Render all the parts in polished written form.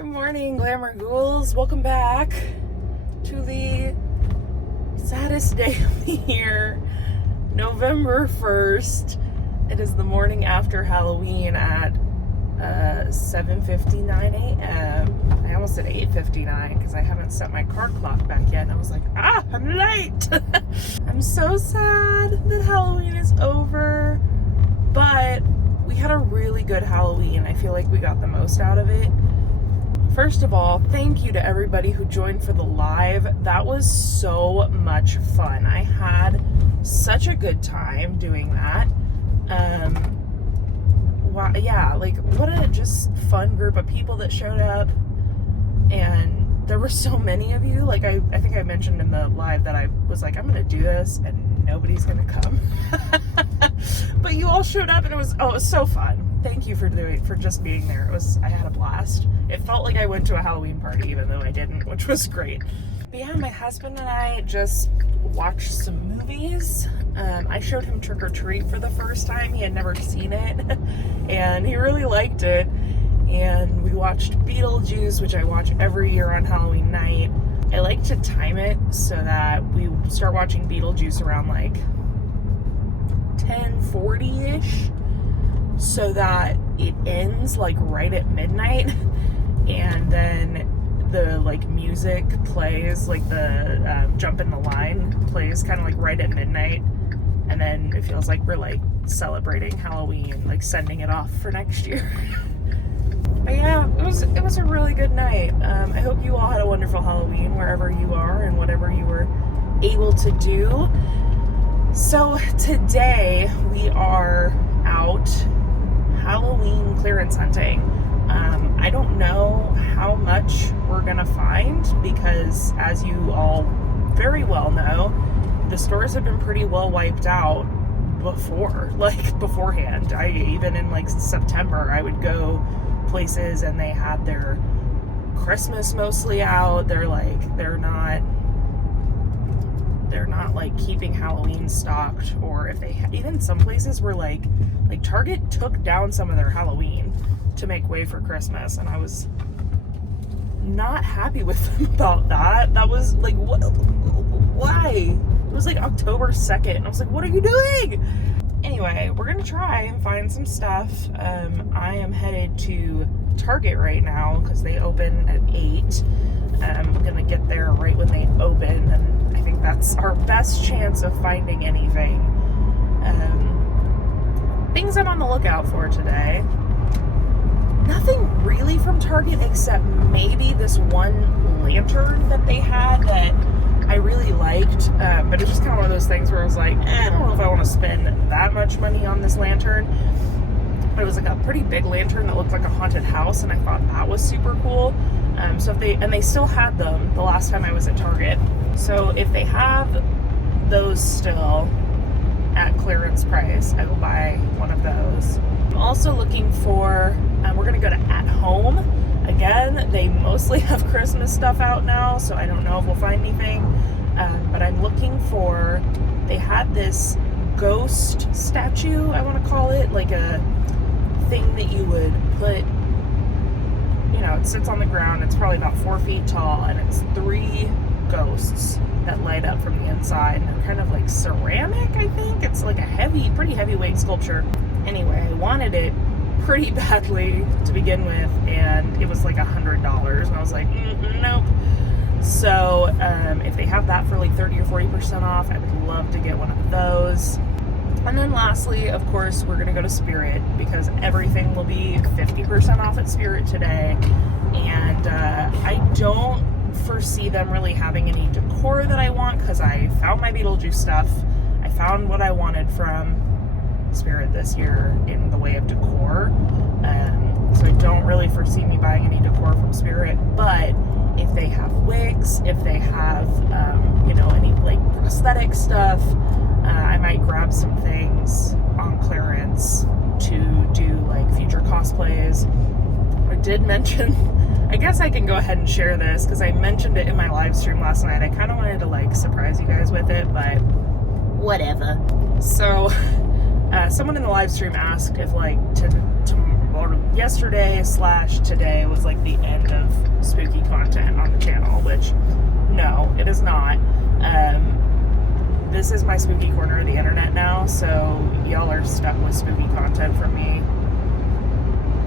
Good morning, Glamour Ghouls. Welcome back to the saddest day of the year, November 1st. It is the morning after Halloween at 7:59 a.m. I almost said 8:59 because I haven't set my car clock back yet. And I was like, I'm late. I'm so sad that Halloween is over, but we had a really good Halloween. I feel like we got the most out of it. First of all, thank you to everybody who joined for the live. That was so much fun. I had such a good time doing that. What a just fun group of people that showed up. And there were so many of you. Like, I think I mentioned in the live that I was like, I'm gonna do this and nobody's gonna come. But you all showed up and it was so fun. Thank you for just being there. I had a blast. It felt like I went to a Halloween party even though I didn't, which was great. But yeah, my husband and I just watched some movies. I showed him Trick or Treat for the first time. He had never seen it and he really liked it. And we watched Beetlejuice, which I watch every year on Halloween night. I like to time it so that we start watching Beetlejuice around like 10:40-ish, so that it ends like right at midnight, and then the like music plays, like the Jump in the Line plays kind of like right at midnight, and then it feels like we're like celebrating Halloween, like sending it off for next year. But yeah, it was a really good night. I hope you all had a wonderful Halloween wherever you are and whatever you were able to do. So today we are out Halloween clearance hunting. I don't know how much we're gonna find because, as you all very well know, the stores have been pretty well wiped out beforehand. Even in like September, I would go places and they had their Christmas mostly out. They're not like keeping Halloween stocked, or if they even some places were like Target took down some of their Halloween to make way for Christmas, and I was not happy with them about that. That was like, what? Why? It was like October 2nd, and I was like, what are you doing? Anyway, we're gonna try and find some stuff. I am headed to Target right now because they open at 8. I'm gonna get there right when they open, and I think that's our best chance of finding anything. Things I'm on the lookout for today. Nothing really from Target except maybe this one lantern that they had that I really liked, but it's just kind of one of those things where I was like, I don't know if I want to spend that much money on this lantern. But it was like a pretty big lantern that looked like a haunted house, and I thought that was super cool. So they still had them the last time I was at Target. So if they have those still at clearance price, I will buy one of those. I'm also looking for, we're gonna go to At Home. Again, they mostly have Christmas stuff out now, so I don't know if we'll find anything. But I'm looking for, they had this ghost statue, I want to call it, like a thing that you would put, it sits on the ground. It's probably about 4 feet tall, and it's 3 ghosts that light up from the inside, and they're kind of like ceramic, I think. It's like a pretty heavyweight sculpture. Anyway, I wanted it pretty badly to begin with, and it was like $100, and I was like, nope. So if they have that for like 30 or 40% off, I would love to get one of those. And then lastly, of course, we're gonna go to Spirit because everything will be 50% off at Spirit today, and I don't foresee them really having any decor that I want because I found my Beetlejuice stuff. I found what I wanted from Spirit this year in the way of decor, so I don't really foresee me buying any decor from Spirit. But if they have wigs, if they have any like prosthetic stuff, I might grab some things on clearance to do like future cosplays. I did mention, I guess I can go ahead and share this because I mentioned it in my live stream last night. I kind of wanted to like surprise you guys with it, but whatever. So someone in the live stream asked if like yesterday/today was like the end of is not. This is my spooky corner of the internet now, so y'all are stuck with spooky content from me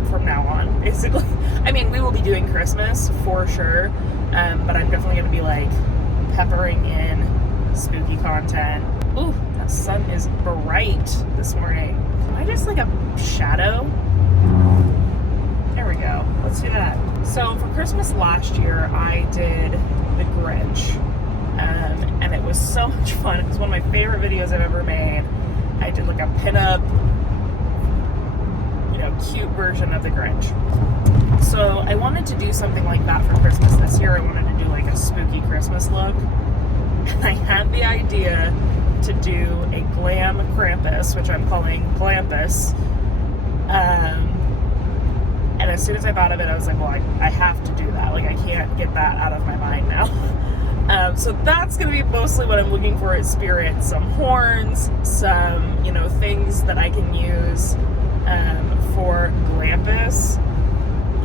from now on, basically. I mean, we will be doing Christmas for sure, but I'm definitely going to be like peppering in spooky content. Ooh, that sun is bright this morning. Am I just like a shadow? There we go. Let's do that. So for Christmas last year, I did the Grinch. And it was so much fun. It was one of my favorite videos I've ever made. I did like a pinup, cute version of the Grinch. So I wanted to do something like that for Christmas this year. I wanted to do like a spooky Christmas look. And I had the idea to do a glam Krampus, which I'm calling Glampus. And as soon as I thought of it, I was like, well, I have to do that. Like, I can't get that out of my mind now. So that's going to be mostly what I'm looking for at Spirit. Some horns, some, things that I can use for Glampus.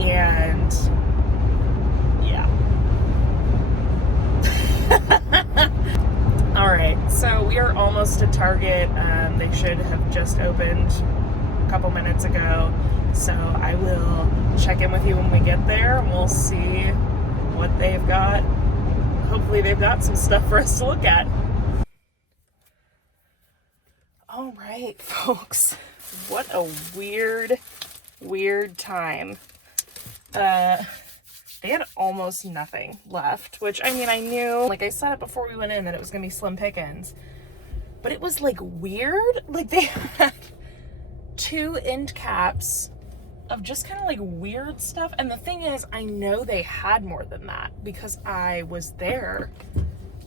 And, yeah. Alright, so we are almost at Target. They should have just opened a couple minutes ago. So I will check in with you when we get there, and we'll see what they've got. Hopefully they've got some stuff for us to look at. All right, folks. What a weird time. They had almost nothing left, which, I mean, I knew, like I said it before we went in, that it was going to be slim pickings. But it was, like, weird. Like, they had 2 end caps of just kind of like weird stuff. And the thing is, I know they had more than that because I was there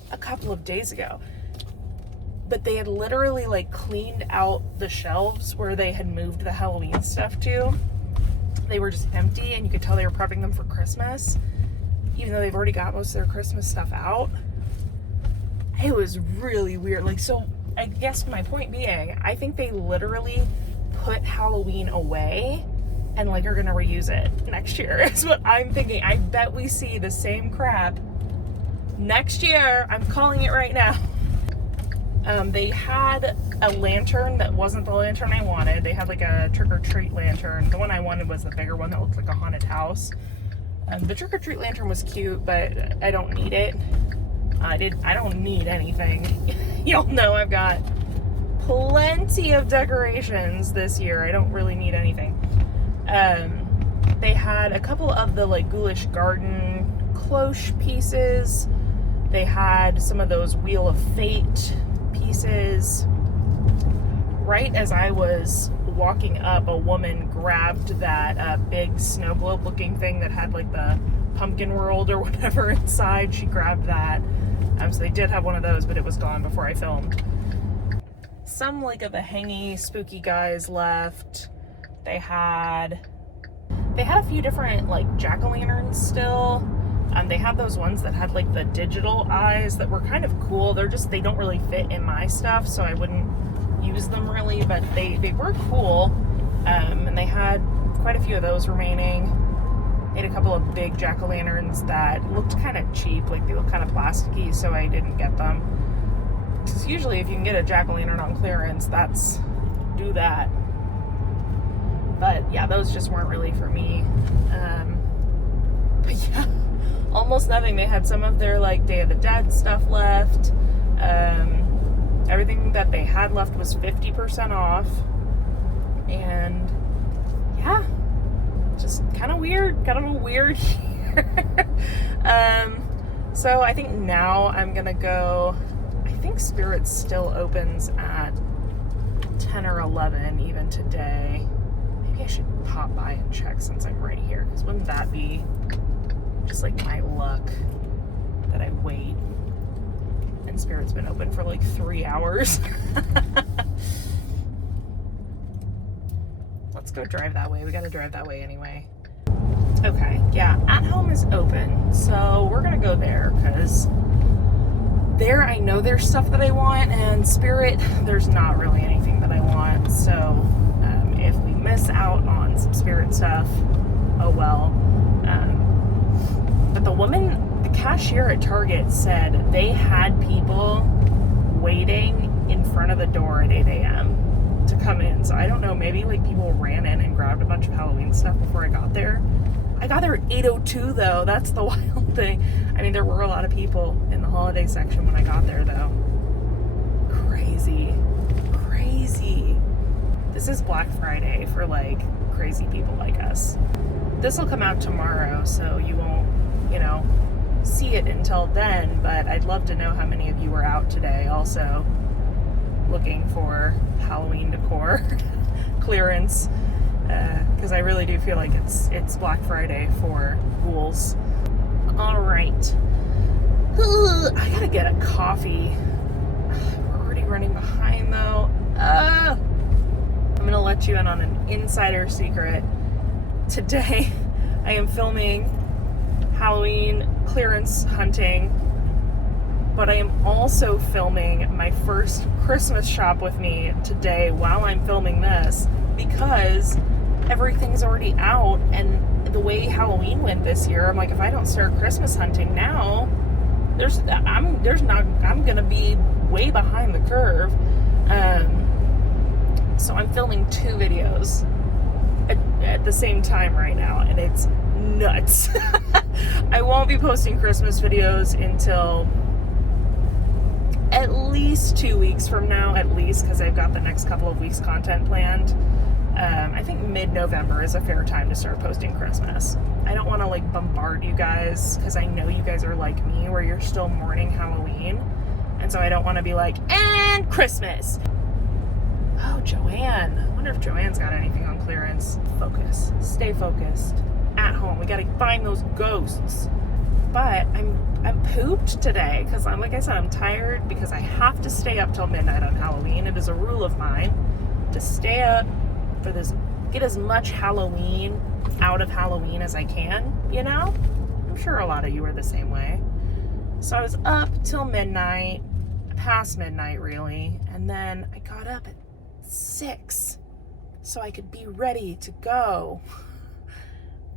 a couple of days ago. But they had literally like cleaned out the shelves where they had moved the Halloween stuff to. They were just empty, and you could tell they were prepping them for Christmas, even though they've already got most of their Christmas stuff out. It was really weird. Like, so I guess my point being, I think they literally put Halloween away and like are gonna reuse it next year is what I'm thinking. I bet we see the same crap next year. I'm calling it right now. They had a lantern that wasn't the lantern I wanted. They had like a trick-or-treat lantern. The one I wanted was the bigger one that looked like a haunted house. The trick-or-treat lantern was cute, but I don't need it. I don't need anything. Y'all know I've got plenty of decorations this year. I don't really need anything. They had a couple of the like Ghoulish Garden cloche pieces. They had some of those Wheel of Fate pieces. Right as I was walking up, a woman grabbed that big snow globe looking thing that had like the pumpkin world or whatever inside. She grabbed that. So they did have one of those, but it was gone before I filmed. Some like of the hangy spooky guys left. They had a few different like jack-o'-lanterns still. They had those ones that had like the digital eyes that were kind of cool. They don't really fit in my stuff, so I wouldn't use them really, but they were cool. And they had quite a few of those remaining. They had a couple of big jack-o'-lanterns that looked kind of cheap, like they looked kind of plasticky, so I didn't get them. Because usually if you can get a jack-o'-lantern on clearance, do that. But yeah, those just weren't really for me. But yeah, almost nothing. They had some of their like Day of the Dead stuff left. Everything that they had left was 50% off. And yeah, just kind of a weird year. So I think now I'm gonna go, I think Spirit still opens at 10 or 11 even today. Maybe I should pop by and check since I'm right here, because wouldn't that be just like my luck that I wait and Spirit's been open for like 3 hours. Let's go drive that way. We gotta drive that way anyway. Okay, yeah, At Home is open, so we're gonna go there because there I know there's stuff that I want, and Spirit there's not really anything that I want. So if we miss out on some Spirit stuff, oh well. But the cashier at Target said they had people waiting in front of the door at 8 a.m. to come in. So I don't know, maybe like people ran in and grabbed a bunch of Halloween stuff before I got there. I got there at 8:02 though. That's the wild thing. I mean, there were a lot of people in the holiday section when I got there though. Crazy. This is Black Friday for like crazy people like us. This will come out tomorrow, so you won't, see it until then, but I'd love to know how many of you were out today also looking for Halloween decor clearance, because I really do feel like it's Black Friday for ghouls. All right. I gotta get a coffee. We're already running behind though. I'm gonna let you in on an insider secret. Today, I am filming Halloween clearance hunting, but I am also filming my first Christmas shop with me today while I'm filming this, because everything's already out, and the way Halloween went this year, I'm like, if I don't start Christmas hunting now, I'm gonna be way behind the curve. So I'm filming 2 videos at the same time right now, and it's nuts. I won't be posting Christmas videos until at least 2 weeks from now, because I've got the next couple of weeks content planned. I think mid-November is a fair time to start posting Christmas. I don't want to like bombard you guys, because I know you guys are like me where you're still mourning Halloween, and so I don't want to be like, and Christmas. Oh, Joanne. I wonder if Joanne's got anything on clearance. Focus. Stay focused. At home. We gotta find those ghosts. But I'm pooped today because like I said, I'm tired because I have to stay up till midnight on Halloween. It is a rule of mine to stay up for this, get as much Halloween out of Halloween as I can, I'm sure a lot of you are the same way. So I was up till midnight, past midnight really, and then I got up at 6 so I could be ready to go.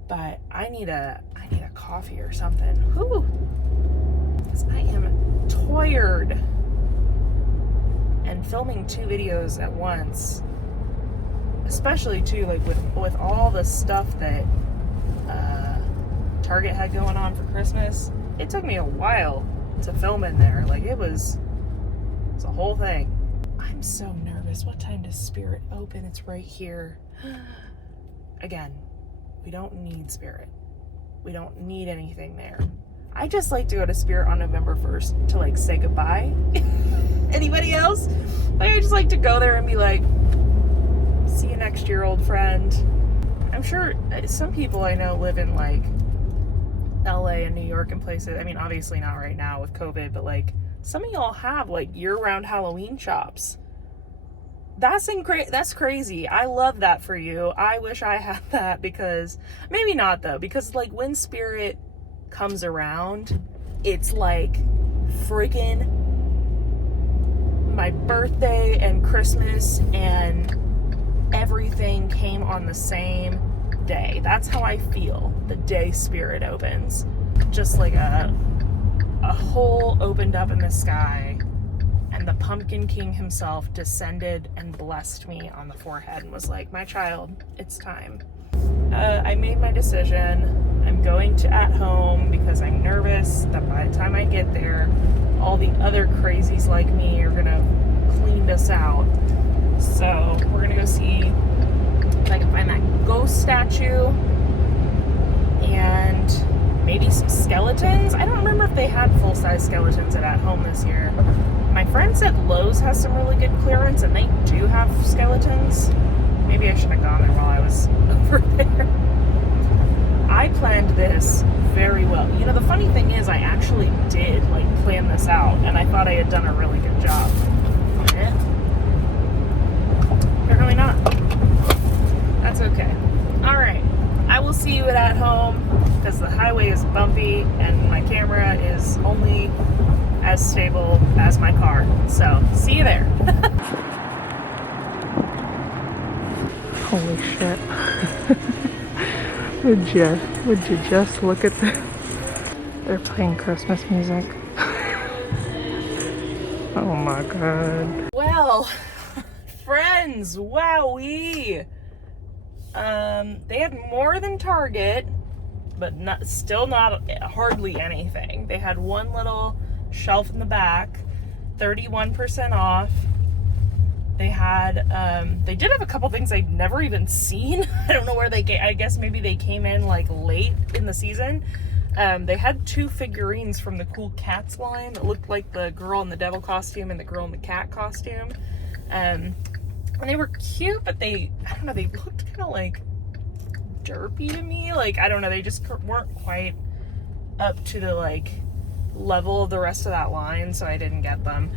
But I need a coffee or something. Whew. Because I am tired. And filming 2 videos at once, especially too, like with all the stuff that Target had going on for Christmas, it took me a while to film in there. Like it was a whole thing. I'm so nervous. What time does Spirit open? It's right here. Again, we don't need Spirit. We don't need anything there. I just like to go to Spirit on November 1st to like say goodbye. Anybody else? Like I just like to go there and be like, see you next year, old friend. I'm sure some people I know live in like LA and New York and places. I mean, obviously not right now with COVID, but like some of y'all have like year-round Halloween shops. That's crazy. I love that for you. I wish I had that, because maybe not though, because like when Spirit comes around, it's like freaking my birthday and Christmas and everything came on the same day. That's how I feel the day Spirit opens. Just like a hole opened up in the sky, and the Pumpkin King himself descended and blessed me on the forehead and was like, my child, it's time. I made my decision. I'm going to at home because I'm nervous that by the time I get there, all the other crazies like me are gonna clean us out. So we're gonna go see if I can find that ghost statue and maybe some skeletons. I don't remember if they had full-size skeletons at home this year. My friend said Lowe's has some really good clearance, and they do have skeletons. Maybe I should have gone there while I was over there. I planned this very well. You know, the funny thing is I actually did like plan this out, and I thought I had done a really good job. Apparently not. That's okay. All right. I will see you at home, because the highway is bumpy and my camera is only as stable as my car. So, see you there. Holy shit. Would you just look at this? They're playing Christmas music. Oh my god. Well, friends, wowee. They had more than Target, but still not hardly anything. They had one little shelf in the back, 31% off. They had, they did have a couple things I'd never even seen. I don't know where they came. I guess maybe they came in like late in the season. They had 2 figurines from the Cool Cats line that looked like the girl in the devil costume and the girl in the cat costume. And they were cute, but I don't know, they looked kind of like derpy to me. Like, I don't know, they just weren't quite up to the like level of the rest of that line, so I didn't get them.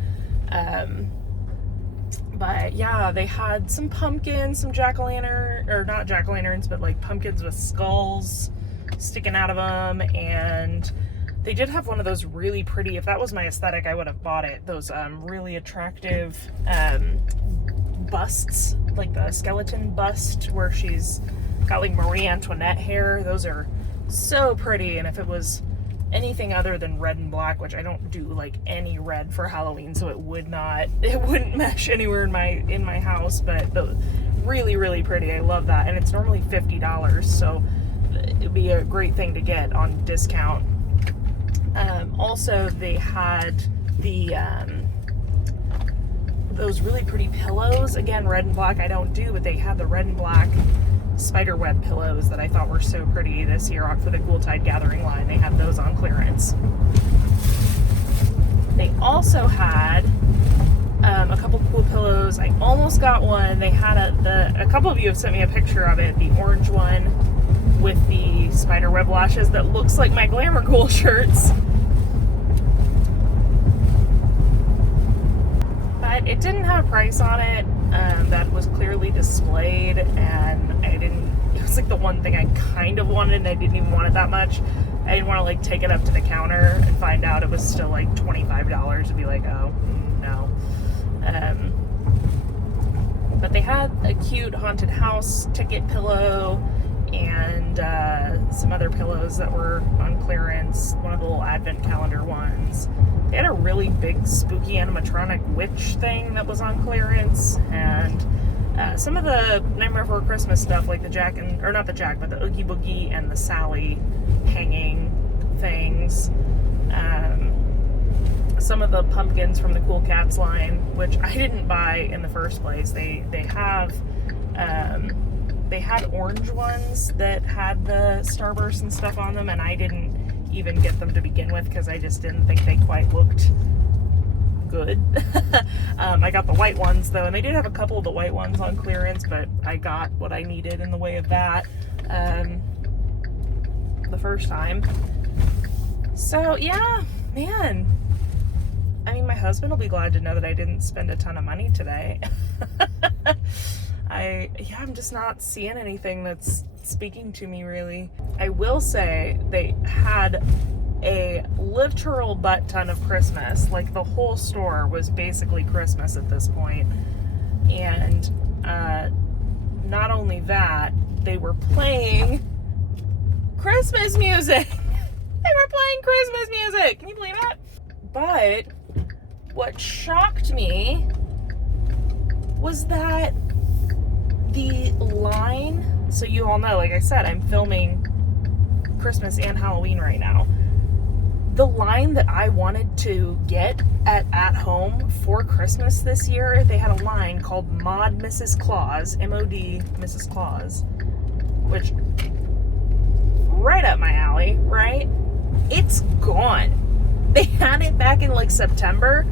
But yeah, they had some pumpkins, some jack-o'-lantern, or not jack-o'-lanterns, but like pumpkins with skulls sticking out of them. And they did have one of those really pretty, if that was my aesthetic, I would have bought it, those really attractive busts, like the skeleton bust where she's got like Marie Antoinette hair. Those are so pretty. And if it was anything other than red and black, which I don't do like any red for Halloween, so it wouldn't mesh anywhere in my house, but really, really pretty. I love that. And it's normally $50, so it'd be a great thing to get on discount. Also, they had the those really pretty pillows. Again, red and black I don't do, but they had the red and black spiderweb pillows that I thought were so pretty this year for the Yuletide Gathering line. They had those on clearance. They also had a couple cool pillows. I almost got one. They had a couple of you have sent me a picture of it, the orange one with the spiderweb lashes that looks like my Glamour Ghoul shirts. But it didn't have a price on it. That was clearly displayed, and it was like the one thing I kind of wanted, and I didn't even want it that much. I didn't want to like take it up to the counter and find out it was still like $25 and be like, oh, no. But they had a cute haunted house ticket pillow and some other pillows that were on clearance, one of the little advent calendar ones. They had a really big spooky animatronic witch thing that was on clearance, and some of the Nightmare Before Christmas stuff, like the but the Oogie Boogie and the Sally hanging things. Some of the pumpkins from the Cool Cats line, which I didn't buy in the first place. They had orange ones that had the Starburst and stuff on them, and I didn't even get them to begin with because I just didn't think they quite looked good. I got the white ones though, and they did have a couple of the white ones on clearance, but I got what I needed in the way of that the first time. So yeah, man, I mean, my husband will be glad to know that I didn't spend a ton of money today. I'm just not seeing anything that's speaking to me, really. I will say they had a literal butt ton of Christmas. Like, the whole store was basically Christmas at this point. And not only that, they were playing Christmas music. They were playing Christmas music. Can you believe that? But what shocked me was that the line, so you all know, like I said, I'm filming Christmas and Halloween right now. The line that I wanted to get at home for Christmas this year, they had a line called Mod Mrs. Claus, M-O-D Mrs. Claus, which, right up my alley, right? It's gone. They had it back in like September.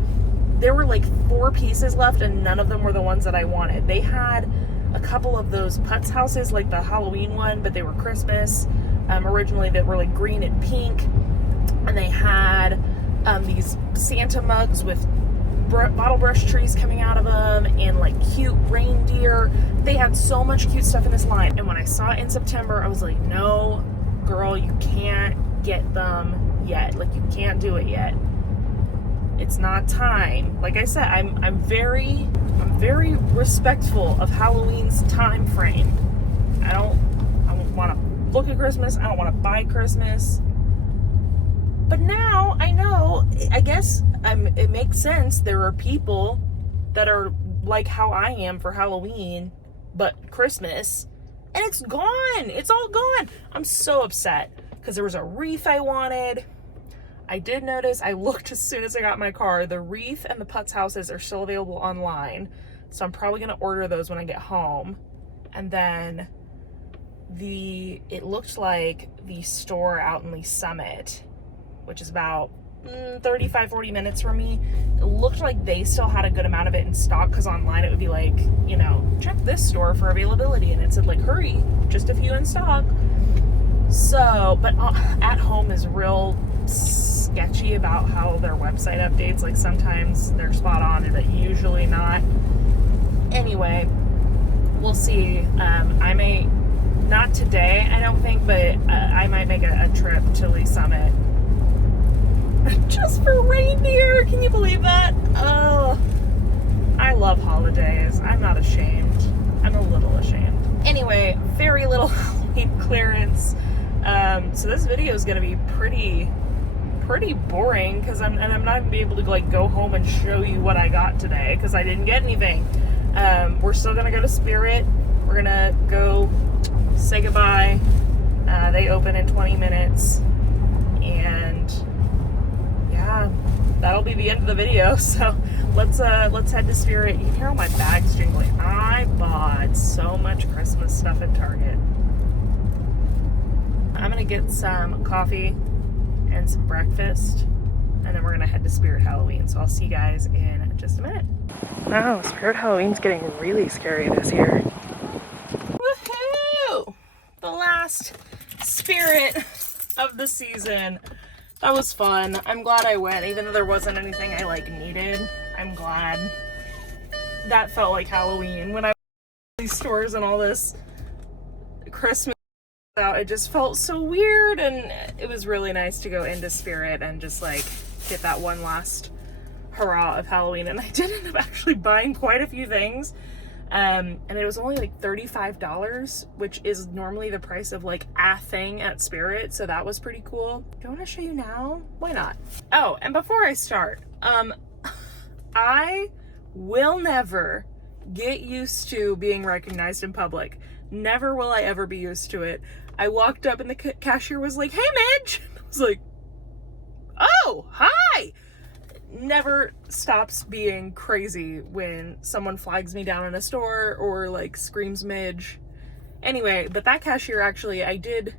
There were like 4 pieces left, and none of them were the ones that I wanted. They had a couple of those Putz houses, like the Halloween one, but they were Christmas. Originally they were like green and pink, and they had these Santa mugs with bottle brush trees coming out of them and like cute reindeer. They had so much cute stuff in this line, and when I saw it in September, I was like, no, girl, you can't get them yet. Like, you can't do it yet. It's not time. Like I said, I'm very respectful of Halloween's time frame. I don't want to look at Christmas. I don't want to buy Christmas. But I guess it makes sense. There are people that are like how I am for Halloween, but Christmas, and it's gone. It's all gone. I'm so upset because there was a wreath I wanted. I did notice, I looked as soon as I got in my car, the wreath and the putz houses are still available online. So I'm probably going to order those when I get home. And then it looked like the store out in Lee Summit, which is about 35-40 minutes from me, it looked like they still had a good amount of it in stock, because online it would be like, you know, check this store for availability, and it said like, hurry, just a few in stock. So, but at home is real sketchy about how their website updates. Like sometimes they're spot on, but usually not. Anyway, we'll see. I may, not today I don't think, but I might make a trip to Lee Summit just for reindeer. Can you believe that? Oh, I love holidays. I'm not ashamed. I'm a little ashamed. Anyway, very little Halloween clearance. So this video is going to be pretty boring, because I'm not going to be able to like go home and show you what I got today, because I didn't get anything. We're still going to go to Spirit. We're going to go say goodbye. They open in 20 minutes, and yeah, that'll be the end of the video. So let's head to Spirit. You can hear all my bags jingling. I bought so much Christmas stuff at Target. I'm gonna get some coffee and some breakfast, and then we're gonna head to Spirit Halloween. So I'll see you guys in just a minute. Wow, Spirit Halloween's getting really scary this year. Woohoo! The last Spirit of the season. That was fun. I'm glad I went, even though there wasn't anything I like needed. I'm glad. That felt like Halloween when I went to these stores and all this Christmas out. It just felt so weird, and it was really nice to go into Spirit and just like get that one last hurrah of Halloween. And I did end up actually buying quite a few things, and it was only like $35, which is normally the price of like a thing at Spirit, so that was pretty cool. Do you want to show you now? Why not? Oh, and before I start, I will never get used to being recognized in public. Never will I ever be used to it. I walked up and the cashier was like, "Hey, Midge." I was like, "Oh, hi." Never stops being crazy when someone flags me down in a store or like screams Midge. Anyway, but that cashier, actually, I did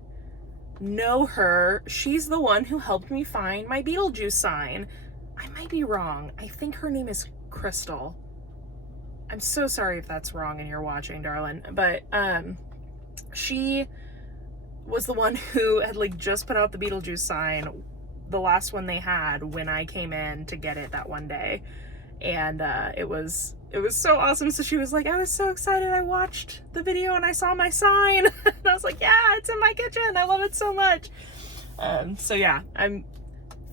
know her. She's the one who helped me find my Beetlejuice sign. I might be wrong. I think her name is Crystal. I'm so sorry if that's wrong and you're watching, darling. But she was the one who had like just put out the Beetlejuice sign, the last one they had, when I came in to get it that one day. And it was so awesome. So she was like, "I was so excited. I watched the video and I saw my sign." And I was like, "Yeah, it's in my kitchen. I love it so much." So yeah,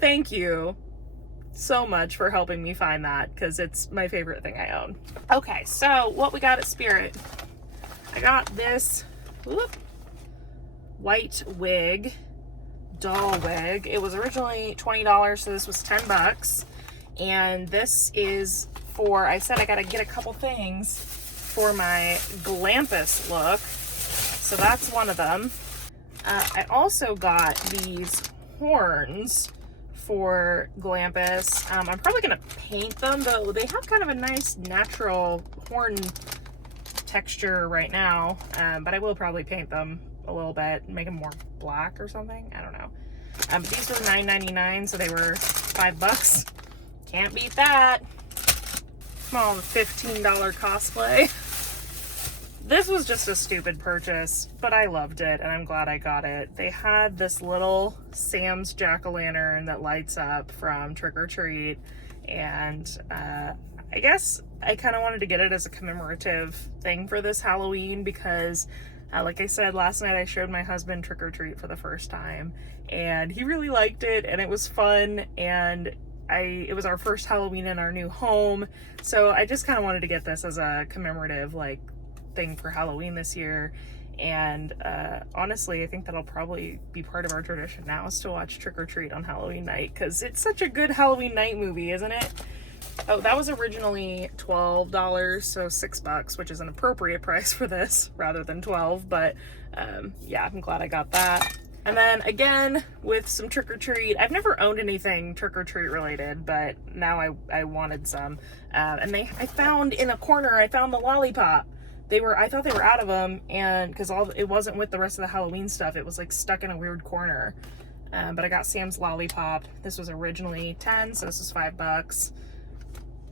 thank you so much for helping me find that, because it's my favorite thing I own. Okay, so what we got at Spirit. I got this white wig, doll wig. It was originally $20, so this was $10. And this is for, I said I gotta get a couple things for my Glampus look. So that's one of them. I also got these horns for Glampus. I'm probably gonna paint them, though they have kind of a nice natural horn texture right now, but I will probably paint them a little bit, make them more black or something. I don't know. But these were $9.99, so they were $5. Can't beat that. Small $15 cosplay. This was just a stupid purchase, but I loved it, and I'm glad I got it. They had this little Sam's jack-o'-lantern that lights up from Trick or Treat, and I guess I kind of wanted to get it as a commemorative thing for this Halloween, because like I said, last night I showed my husband Trick or Treat for the first time, and he really liked it, and it was fun, and it was our first Halloween in our new home, so I just kind of wanted to get this as a commemorative like thing for Halloween this year. And honestly, I think that'll probably be part of our tradition now, is to watch Trick or Treat on Halloween night, because it's such a good Halloween night movie, isn't it? Oh, that was originally $12, so $6, which is an appropriate price for this rather than 12. But yeah, I'm glad I got that. And then again, with some Trick or Treat, I've never owned anything Trick or Treat related, but now I wanted some. And I found in a corner, I found the lollipop. I thought they were out of them, and because it wasn't with the rest of the Halloween stuff, it was like stuck in a weird corner. But I got Sam's lollipop. This was originally 10, so this is $5.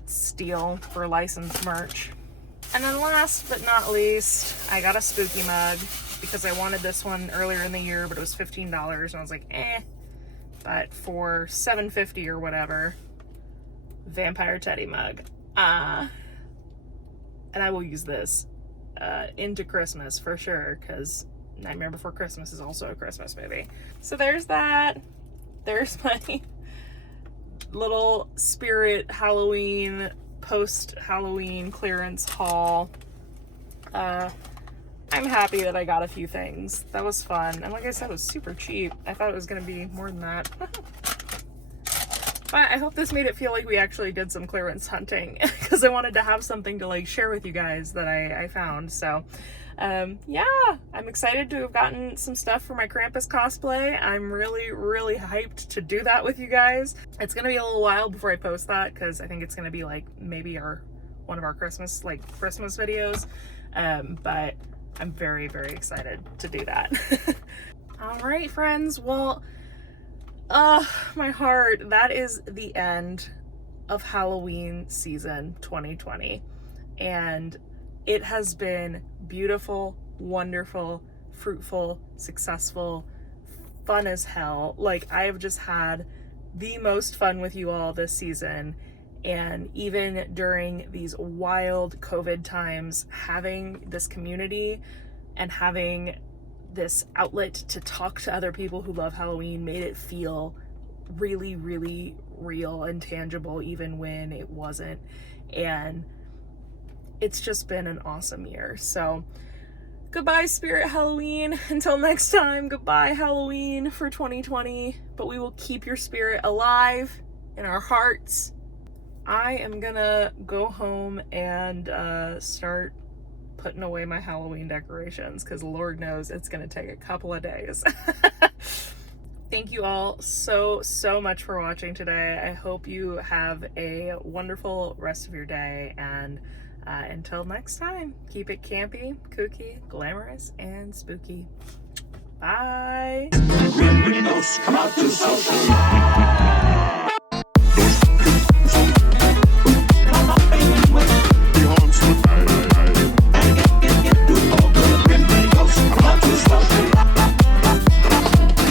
Steal for licensed merch. And then last but not least, I got a spooky mug, because I wanted this one earlier in the year, but it was $15, and I was like, but for $7.50 or whatever, vampire teddy mug. And I will use this into Christmas for sure, because Nightmare Before Christmas is also a Christmas movie. So there's that. There's my little Spirit Halloween, post-Halloween clearance haul. I'm happy that I got a few things. That was fun. And like I said, it was super cheap. I thought it was going to be more than that. But I hope this made it feel like we actually did some clearance hunting, because I wanted to have something to like share with you guys that I found. So yeah, I'm excited to have gotten some stuff for my Krampus cosplay. I'm really, really hyped to do that with you guys. It's gonna be a little while before I post that, because I think it's gonna be like maybe one of our Christmas videos. But I'm very, very excited to do that. All right, friends. Well, my heart, that is the end of Halloween season 2020. And it has been beautiful, wonderful, fruitful, successful, fun as hell. Like, I have just had the most fun with you all this season. And even during these wild COVID times, having this community and having this outlet to talk to other people who love Halloween made it feel really, really real and tangible, even when it wasn't. And it's just been an awesome year. So goodbye, Spirit Halloween. Until next time, goodbye, Halloween for 2020. But we will keep your spirit alive in our hearts. I am gonna go home and start putting away my Halloween decorations, because Lord knows it's gonna take a couple of days. Thank you all so much for watching today. I hope you have a wonderful rest of your day, and until next time, keep it campy, kooky, glamorous, and spooky. Bye. When we most come out to social